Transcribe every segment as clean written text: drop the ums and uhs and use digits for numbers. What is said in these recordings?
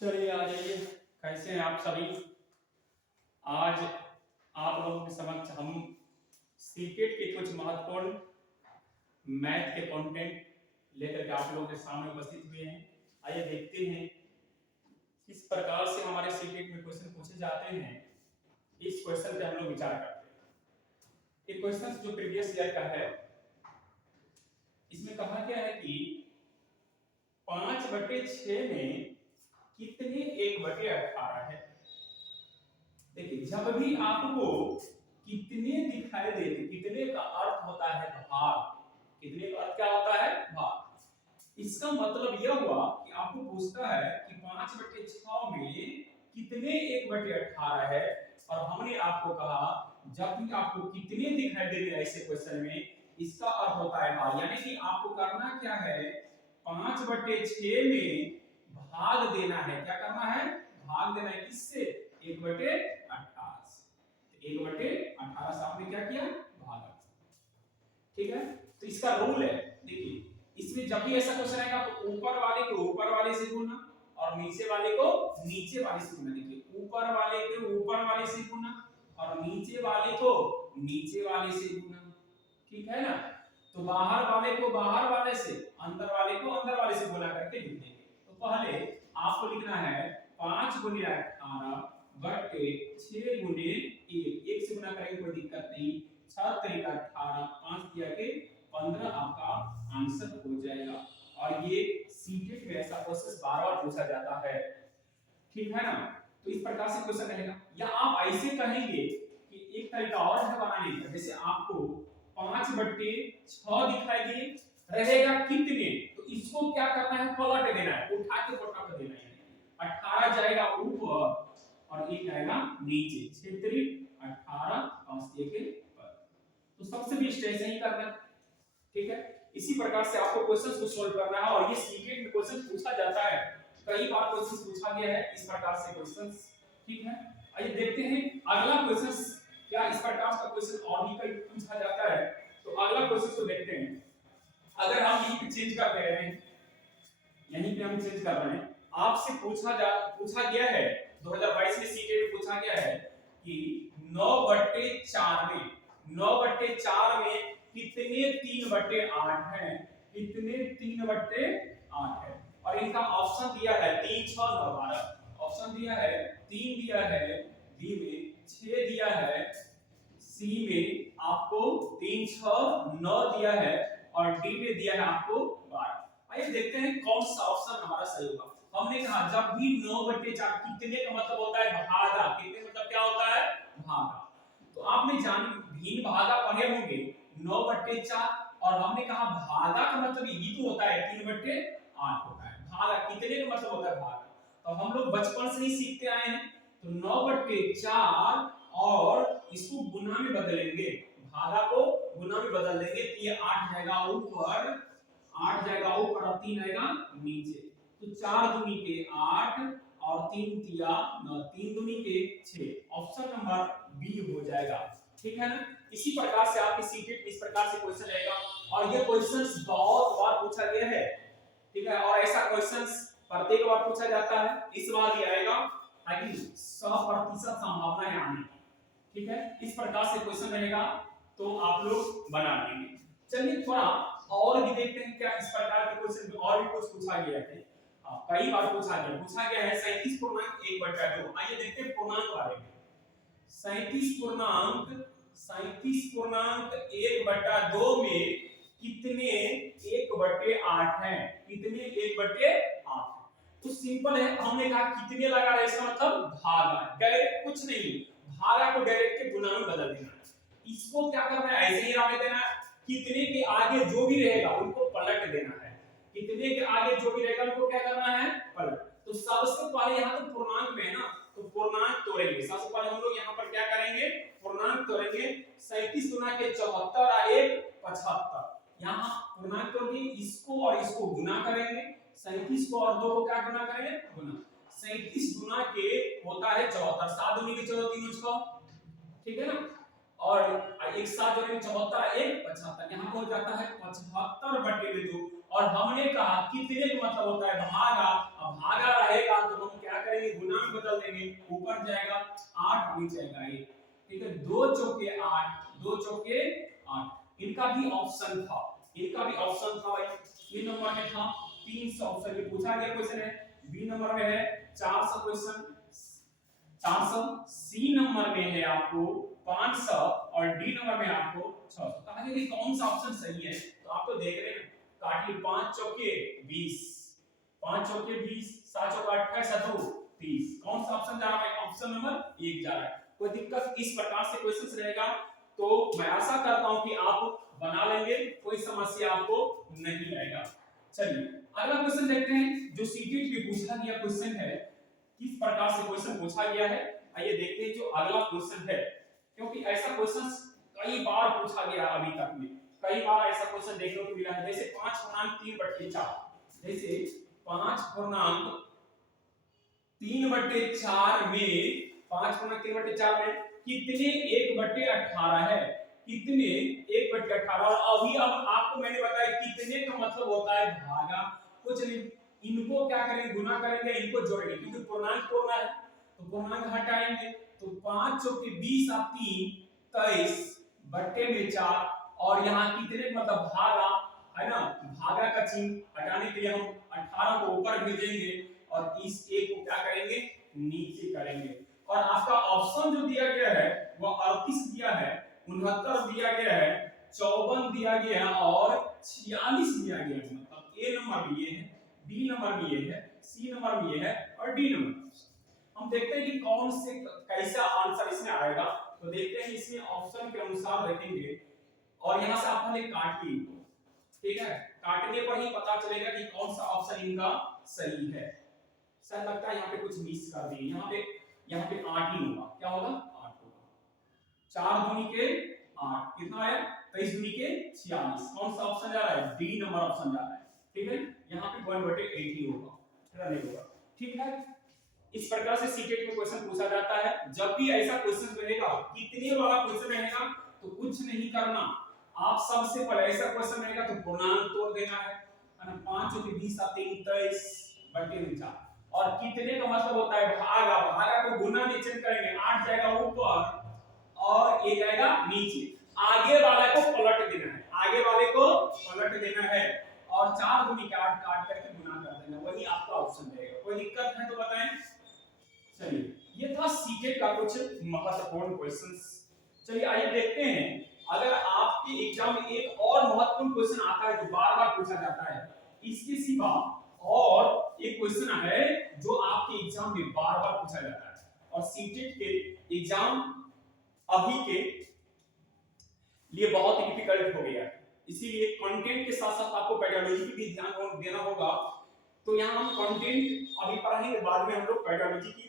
चलिए आ जाइए। कैसे हैं आप सभी? आज आप लोगों के समक्ष हम सीटेट के कुछ महत्वपूर्ण मैथ के कंटेंट लेकर के आप लोगों के सामने उपस्थित हुए हैं। आइए देखते हैं किस प्रकार से हमारे सीटेट में क्वेश्चन पूछे जाते हैं। इस क्वेश्चन पे हम लोग विचार करते हैं। एक क्वेश्चन जो प्रीवियस ईयर का है, इसमें कहा गया है कि 5/6 में कितने 1/18 है। देखिए, जब भी आपको कितने दिखाई दे, कितने का अर्थ होता है भाग। कितने का अर्थ क्या होता है? भाग। इसका मतलब यह हुआ कि आपको पूछता है कि 5/6 में कितने 1/18 है, और हमने आपको कहा जब भी आपको कितने दिखाई देंगे ऐसे क्वेश्चन में, इसका अर्थ होता है भाग। यानी कि आपको करना क्या है, 5/6 में भाग देना है। क्या करना है? भाग देना है। किससे? 1/18 से। 1/18 से आपने क्या किया? भागा। ठीक है, तो इसका रूल है। देखिए, इसमें जब भी ऐसा क्वेश्चन आएगा तो ऊपर वाले को ऊपर वाले से गुना और नीचे वाले को नीचे वाले से गुना। देखिए, ऊपर वाले को ऊपर वाले से गुना और नीचे वाले को नीचे वाले से गुना। ठीक है ना? तो बाहर वाले को बाहर वाले से, अंदर वाले को अंदर वाले से गुना करके लिख देंगे। तो पहले आपको लिखना है 5 × 18 बटे 6 × 1। 1 से गुना करेंगे कोई दिक्कत नहीं। 7 × 18, 5 दिया के 15 आपका आंसर हो जाएगा। और ये सीटेट में ऐसा प्रोसेस बार-बार पूछा जाता है। ठीक है ना? तो इस प्रकार से क्वेश्चन रहेगा। या आप ऐसे कहेंगे कि एक तरीका और है बनाने का। जैसे आपको 5/6 दिखाई दे, रहेगा कितने, तो इसको क्या करना है? पलट देना है, उठा के पलट देना है। 18 जाएगा ऊपर और 1 आएगा नीचे। 6 × 18 5 दिए के पर। तो सबसे बेस्ट ऐसे ही करना है। ठीक है, इसी प्रकार से आपको क्वेश्चंस को सॉल्व करना है। और ये सीटेट में क्वेश्चन पूछा जाता है, कई बार क्वेश्चन पूछा गया है इस प्रकार से क्वेश्चंस। ठीक है, आइए देखते हैं अगला क्वेश्चन। क्या इस प्रकार का क्वेश्चन और भी कई पूछा जाता है? तो अगला क्वेश्चन को देखते हैं। अगर हम यहीं पे चेंज कर रहे हैं, यहीं पे हम चेंज कर रहे हैं, आपसे पूछा गया है 2022 में सीटेट में पूछा गया है कि 9/4 में 9/4 में कितने 3/8 हैं? कितने 3/8 है? और इनका ऑप्शन दिया है 3, 6, 9, 12। ऑप्शन दिया है 3 दिया है बी में, 6 दिया है सी में, आपको 3, 6, 9 दिया है, और डी में दिया है आपको 12। आइए देखते हैं कौन सा ऑप्शन हमारा सही होगा। हमने कहा जब भी 9/4, कितने का मतलब होता है भागा। कितने मतलब क्या होता है? भागा। तो आपने जान भिन्न भागा पढ़े होंगे 9/4, और हमने कहा भागा का मतलब यही तो होता है 3/8 होता है। भागा कितने का मतलब होता है भागा। तो हम लोग बचपन से ही सीखते आए हैं। तो 9/4 और इसको गुना में बदलेंगे, भागा को गुना में बदल देंगे तो ये 8 जाएगा ऊपर, 8 जाएगा ऊपर और 3 आएगा नीचे। तो 4 दूनी के 8 और 3 तिया 9, 3 दूनी के 6। ऑप्शन नंबर बी हो जाएगा। ठीक है ना? इसी प्रकार से आपके सीटेट इस प्रकार से क्वेश्चन रहेगा, और ये क्वेश्चंस बहुत बार पूछा गया है। ठीक है, और ऐसा क्वेश्चंस प्रत्येक बार पूछा जाता है, इस बार भी आएगा, ताकि 100% संभावना है आने की। ठीक है, इस प्रकार से क्वेश्चन रहेगा, तो आप लोग बना लेंगे। चलिए थोड़ा और भी देखते हैं क्या इस प्रकार के क्वेश्चन और भी कुछ पूछा गया है। कई बार पूछा गया है 37.1/2। आइए देखते हैं पूर्णांक वाले में। 37.1/2 में कितने 1/8 हैं? कितने 1/8 है? तो सिंपल है, हमने कहा कितने लगा रहा है, इसका मतलब भागा। डायरेक्ट कुछ नहीं, भागा को डायरेक्ट के गुना में बदल देना। इसको क्या करना है? ऐसे ही रहने देना। कितने के आगे जो भी रहेगा उनको पलट देना है। कितने के आगे जो भी रहेगा उनको क्या करना है? पलट। तो सबसे पहले यहाँ तो पूर्णांक में है ना, तो पूर्णांक तोड़ेंगे। सबसे पहले हम लोग यहाँ पर क्या करेंगे? पूर्णांक तोड़ेंगे। 37 गुना के 74 और 1 75। यहाँ पूर्णांक तोड़ेंगे, इसको और इसको गुना करेंगे। 37 को और 2 को क्या गुना करेंगे? गुना। 37 गुना के होता है 74, 7 दूनी के 14, 3 6। ठीक है ना? और एक साथ जोड़ेंगे 74, 1 75। यहाँ हो जाता है 75/2। और हमने कहा कितने का मतलब होता है भागा। अब भागा रहेगा तो हम क्या देंगे, ऊपर जाएगा 8 नीचे जाएगा 1। ठीक है, 2 चौके 8, 2 चौके 8। इनका भी ऑप्शन था, इनका भी ऑप्शन था भाई। ये नंबर में था 300 ऑप्शन में पूछा गया क्वेश्चन है। बी नंबर में है 400 क्वेश्चन 400, सी नंबर में है आपको 500 और डी नंबर में आपको 600। कहा गया कि कौन सा ऑप्शन सही है, तो आप तो देख रहे हैं, काटिए 5 चौके 20, 5 चौके 20, 7 चौका 28, 30। कौन सा ऑप्शन जा रहा है? ऑप्शन नंबर 1 जा रहा है। कोई दिक्कत इस प्रकार से क्वेश्चंस रहेगा तो मैं आशा करता हूं कि आप बना लेंगे, कोई समस्या आपको नहीं आएगा। चलिए अगला क्वेश्चन देखते हैं, जो सीटेट में पूछा गया क्वेश्चन है, किस प्रकार से क्वेश्चन पूछा गया है। आइए देखते हैं जो अगला क्वेश्चन है, क्योंकि ऐसा क्वेश्चन कई बार पूछा गया अभी तक में, कई बार ऐसा क्वेश्चन देखने को मिला है। जैसे 5/3/4, जैसे 5/3/4 में 5/3/4 में कितने 1/18 है, कितने 1/18। और अभी अब आपको मैंने बताया कितने का मतलब होता है भागा, कुछ नहीं, इनको क्या करेंगे, गुना करेंगे, इनको जोड़ेंगे, क्योंकि पूर्णांक तोड़ना है तो पूर्णांक हटाएंगे। तो 5 चौके 20 और 3 23 बट्टे में 4, और यहाँ कितने मतलब भागा है ना, भागा का चिन्ह हटाने के लिए हम 18 को ऊपर भेजेंगे और इस 1 को क्या करेंगे, नीचे करेंगे। और आपका ऑप्शन जो दिया गया है वो 38 दिया है, 69 दिया गया है, 54 दिया गया है और 46 दिया गया है। मतलब ए नंबर भी ये है, बी नंबर भी ये है, सी नंबर भी ये है और डी नंबर। हम देखते हैं कि कौन से कैसा आंसर इसमें आएगा। तो देखते हैं इसमें ऑप्शन के अनुसार देखेंगे और यहां से आप पहले काटिए, ठीक है, काटने पर ही पता चलेगा कि कौन सा ऑप्शन इनका सही है। सर लगता है यहाँ पे कुछ मिस कर दिए, यहाँ पे 8 ही होगा, क्या होगा, 8 होगा। 4 दूनी के 8 कितना आया, 23 दूनी के 46। कौन सा ऑप्शन जा रहा है, डी नंबर ऑप्शन जा रहा है। ठीक है, यहाँ पे 1/8 ही होगा, नहीं होगा। ठीक है, इस प्रकार से सीटेट में क्वेश्चन पूछा जाता है। जब भी ऐसा क्वेश्चन रहेगा, कितने वाला क्वेश्चन रहेगा, तो कुछ नहीं करना, आप सबसे पहले ऐसा क्वेश्चन रहेगा तो पूर्णांक तोड़ देना है ना। 5 चौके 20 और 3 23 बटे में 4। और कितने का मतलब होता है भागा, भागा को गुना में चेंज करेंगे, 8 जाएगा ऊपर और ये जाएगा नीचे, आगे वाले को पलट देना है, आगे वाले को पलट देना है और 4 दूनी के 8 काट करके गुना कर देना, वही आपका ऑप्शन रहेगा। कोई दिक्कत है तो बताएं। चलिए ये था सीटेट का कुछ महत्वपूर्ण क्वेश्चंस। चलिए आइए देखते हैं, अगर आपके एग्जाम में एक और महत्वपूर्ण क्वेश्चन आता है जो बार-बार पूछा जाता है, इसके सिवा और एक क्वेश्चन है जो आपके एग्जाम में बार-बार पूछा जाता है। और सीटेट के एग्जाम अभी के लिए बहुत ही डिफिकल्ट हो गया है, इसीलिए कंटेंट के साथ-साथ आपको पेडागोजी पे भी ध्यान देना होगा। तो यहां हम कंटेंट अभी पढ़ाएंगे, बाद में हम लोग पेडागोजी की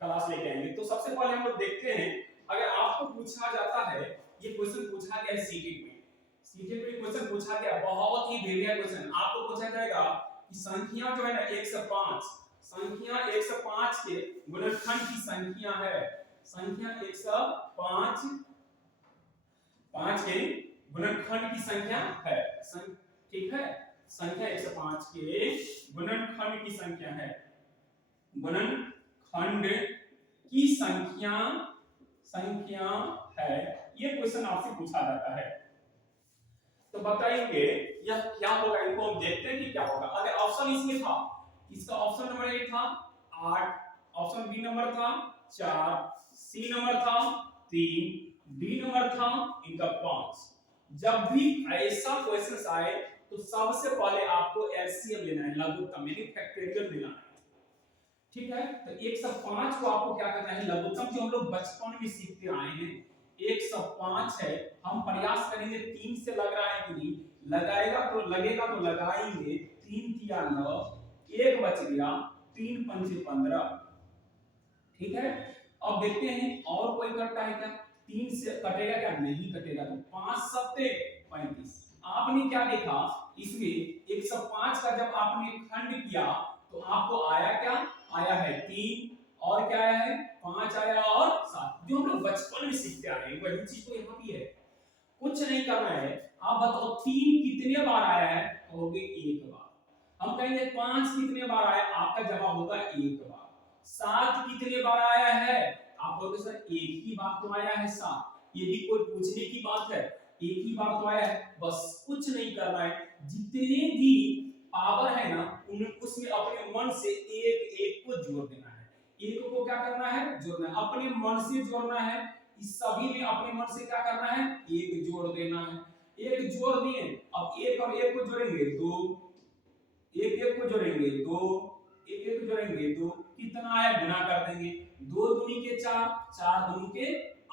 क्लास लेके आएंगे। तो सबसे पहले हम लोग देखते हैं, अगर आपको पूछा जाता है, ये क्वेश्चन पूछा गया है सीटेट में, सीटेट में क्वेश्चन पूछा गया बहुत ही बढ़िया क्वेश्चन। आपको पूछा जाएगा कि संख्या जो है ना 105, संख्या 105 के गुणनखंड की संख्या है, संख्या 105 5 के गुणनखंड की संख्या है, ठीक है, संख्या 105 के गुणनखंड की संख्या है, गुणनखंड की संख्या है, ये क्वेश्चन आपसे पूछा जाता है। तो बताइए यह क्या होगा, इनको हम देखते हैं कि क्या होगा। अगर ऑप्शन इसमें था, इसका ऑप्शन नंबर 1 था 8, ऑप्शन बी नंबर था 4, सी नंबर था 3, डी नंबर था इनका 5। जब भी ऐसा क्वेश्चन आए तो सबसे पहले आपको एलसीएम लेना है, लघुत्तम यानी फैक्टोरियल लेना है। ठीक है, तो 105 को आपको क्या करना है, लघुत्तम जो हम लोग बचपन में सीखते आए हैं 105 है, हम प्रयास करेंगे 3 से लग रहा है कि नहीं, लगेगा तो लगाएंगे, 3 तिया 9, 1 बच गया, 3 पंचे 15। ठीक है, अब देखते हैं और कोई करता है क्या, 3 से कटेगा क्या, नहीं कटेगा, तो 5 सत्ते 35। आपने क्या देखा इसमें 105 का जब आपने खंड किया तो आपको आया क्या, आया है 3 और क्या आया है 5 आया और 7, जो हम लोग बचपन में सीखते आ रहे हैं वही चीज तो यहाँ भी है। कुछ नहीं करना है, आप बताओ 3 कितने बार आया है, कहोगे 1 बार। हम कहेंगे 5 कितने बार आया, आपका जवाब होगा 1 बार। 7 कितने बार आया है? आप बोलोगे सर एक ही बार तो आया है 7, ये भी कोई पूछने की बात है? एक ही बार तो आया है, बस कुछ नहीं करना है, जितने भी पावर है ना उन उसमें अपने मन से एक एक को जोड़ देना है। एक को क्या करना है? जोड़ना है, अपने मन से जोड़ना है। इस सभी में अपने मन से क्या करना है? एक जोड़ देना है। एक जोड़ दिए, अब एक और एक को जोड़ेंगे 2, एक एक को जोड़ेंगे 2, एक एक को जोड़ेंगे 2, कितना आया गुना कर देंगे, 2 दूनी के 4, 4 दूनी के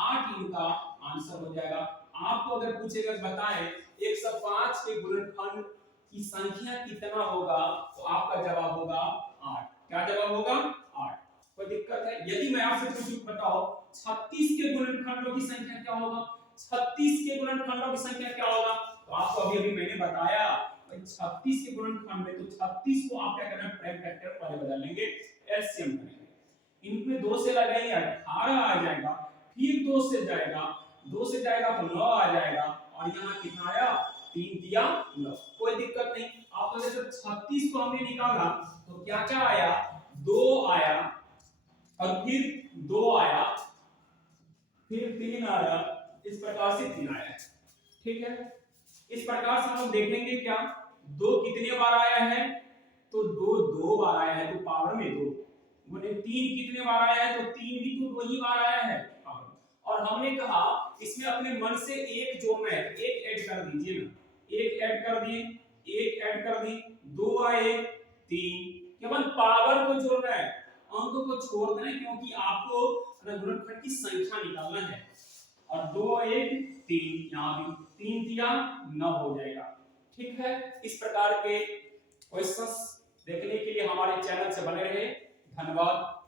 8, इनका आंसर हो जाएगा। आपको अगर पूछेगा बताएं 105 के गुणनखंड की संख्या कितना होगा, तो आपका जवाब होगा 8। क्या जवाब होगा? 8। कोई दिक्कत है? यदि मैं आपसे पूछूं बताओ 36 के गुणनखंडों की संख्या क्या होगा? 36 के गुणनखंडों की संख्या क्या होगा? तो आपको अभी अभी मैंने बताया 36 के गुणनखंड में, तो 36 को आप क्या करना है? प्राइम फैक्टर वाले बदल लेंगे, एलसीएम करेंगे। इनमें 2 से लगाएंगे 18 आ जाएगा, फिर 2 से जाएगा, 2 से जाएगा तो 9 आ जाएगा, और यहाँ कितना आया? 3 दिया 9। कोई दिक्कत नहीं। आपको जब 36 को हमने निकाला तो क्या क्या आया? 2 आया, और फिर 2 आया, फिर 3 आया, इस प्रकार से 3 आया। ठीक है, इस प्रकार से हम देखेंगे क्या 2 कितने बार आया है? तो 2 2 बार आया है, तो पावर में 2 गुने 3 कितने बार आया है? तो 3 भी तो 2 ही बार आया है पावर। और हमने कहा इसमें अपने मन से एक जोड़ना है, तो एक ऐड कर दीजिए ना, एक ऐड कर दिए, एक ऐड कर दी, 2 आए 3, केवल पावर को जोड़ना है, अंक को छोड़ देना है, क्योंकि आपको गुणनखंड की संख्या निकालना है। और 2 1 3, यहाँ भी 3 दिया 9 हो जाएगा। ठीक है, इस प्रकार के क्वेश्चंस देखने के लिए हमारे चैनल से बने रहे। धन्यवाद।